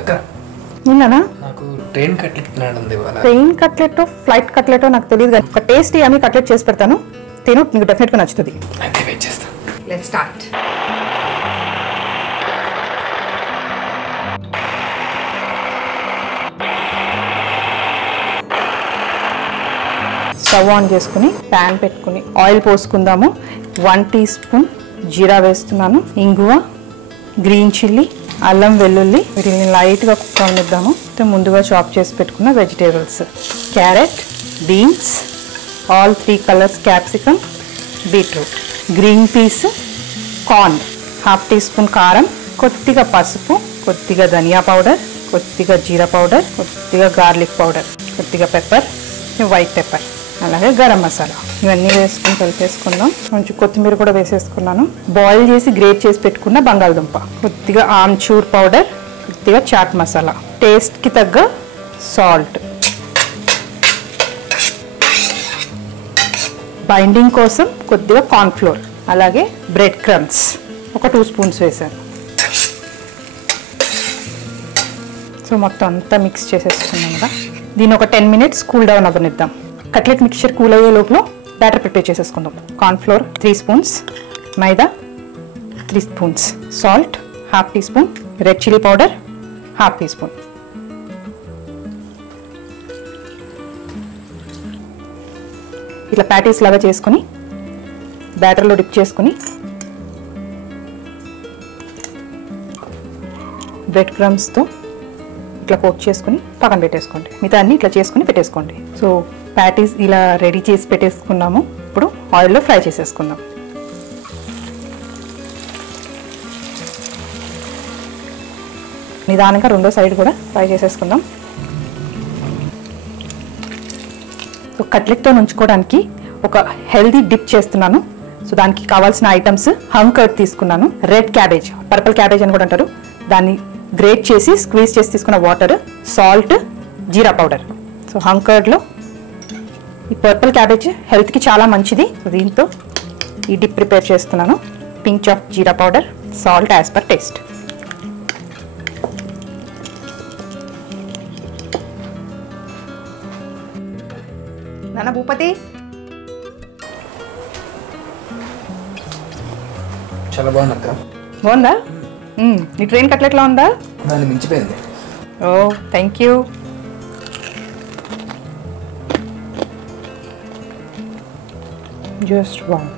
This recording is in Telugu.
అక్క నిన్ననా నాకు ట్రైన్ కట్లెట్ తినాలంది ఇవాళ. ట్రైన్ కట్లెట్ ఫ్లైట్ కట్లెట్ నాకు తెలియదు కానీ ఒక టేస్టీ అమ్మి కట్లెట్ చేసి పెడతాను, తిను, నీకు డెఫినెట్గా నచ్చుతుంది. అయితే వెయిట్ చేస్తా. Let's start. స్టవ్ ఆన్ చేసుకుని ప్యాన్ పెట్టుకుని ఆయిల్ పోసుకుందాము. 1 టీ స్పూన్ జీరా వేస్తున్నాను, ఇంగువ, గ్రీన్ చిల్లీ, అల్లం వెల్లుల్లి వీటిని లైట్గా కుక్ అవనిద్దాము. ముందుగా చాప్ చేసి పెట్టుకున్న vegetables carrot, beans, all 3 colours capsicum, beetroot, green peas, corn, 1/2 teaspoon కారం, కొద్దిగా పసుపు, కొద్దిగా ధనియా పౌడర్, కొద్దిగా జీరా పౌడర్, కొద్దిగా గార్లిక్ పౌడర్, కొద్దిగా పెప్పర్, వైట్ పెప్పర్, అలాగే గరం మసాలా ఇవన్నీ వేసుకుని కలిపేసుకుందాం. కొంచెం కొత్తిమీర కూడా వేసేసుకున్నాను. బాయిల్ చేసి గ్రేట్ చేసి పెట్టుకున్న బంగాళదుంప, కొద్దిగా ఆమ్చూర్ పౌడర్, కొద్దిగా చాట్ మసాలా, టేస్ట్కి తగ్గ సాల్ట్, బైండింగ్ కోసం కొద్దిగా కార్న్ఫ్లోర్, అలాగే బ్రెడ్ క్రమ్స్ ఒక 2 స్పూన్స్ వేసాను. సో మొత్తం అంతా మిక్స్ చేసేసుకున్నాం కదా. దీన్ని ఒక 10 మినిట్స్ కూల్ డౌన్ అవ్వనిద్దాం. కట్లెట్ మిక్చర్ కూల్ అయ్యే లోపల బ్యాటర్ ప్రిపేర్ చేసేసుకుందాం. కార్న్ఫ్లోర్ 3 స్పూన్స్, మైదా 3 spoons, salt 1/2 teaspoon, red chilli powder 1/2 teaspoon. ఇట్లా ప్యాటీస్ లాగా చేసుకొని బ్యాటర్లో డిప్ చేసుకుని బ్రెడ్ క్రమ్స్తో ఇట్లా కోట్ చేసుకుని పక్కన పెట్టేసుకోండి. మిగతా అన్ని ఇట్లా చేసుకుని పెట్టేసుకోండి. సో ప్యాటీస్ ఇలా రెడీ చేసి పెట్టేసుకున్నాము. ఇప్పుడు ఆయిల్లో ఫ్రై చేసేసుకుందాం. నిదానంగా రెండో సైడ్ కూడా ఫ్రై చేసేసుకుందాం. సో కట్లెట్తో ఉంచుకోవడానికి ఒక హెల్దీ డిప్ చేస్తున్నాను. సో దానికి కావాల్సిన ఐటమ్స్ హంగ్ కర్డ్ తీసుకున్నాను, రెడ్ క్యాబేజ్, పర్పుల్ క్యాబేజ్ అని కూడా అంటారు, దాన్ని గ్రేట్ చేసి స్క్వీజ్ చేసి తీసుకున్న వాటర్, సాల్ట్, జీరా పౌడర్. సో హంగ్ కర్డ్లో ఈ పర్పుల్ క్యాబేజ్ హెల్త్కి చాలా మంచిది. దీంతో ఈ డిప్ ప్రిపేర్ చేస్తున్నాను. Pinch of jeera powder, salt as per taste. నాన్న భూపతి, చాలా బాగుంది అక్క. బాగుందా? నీ ట్రైన్ కట్లెట్లా ఉందా? దాన్ని మించిపోయింది. ఓ థ్యాంక్ యూ. Just wow.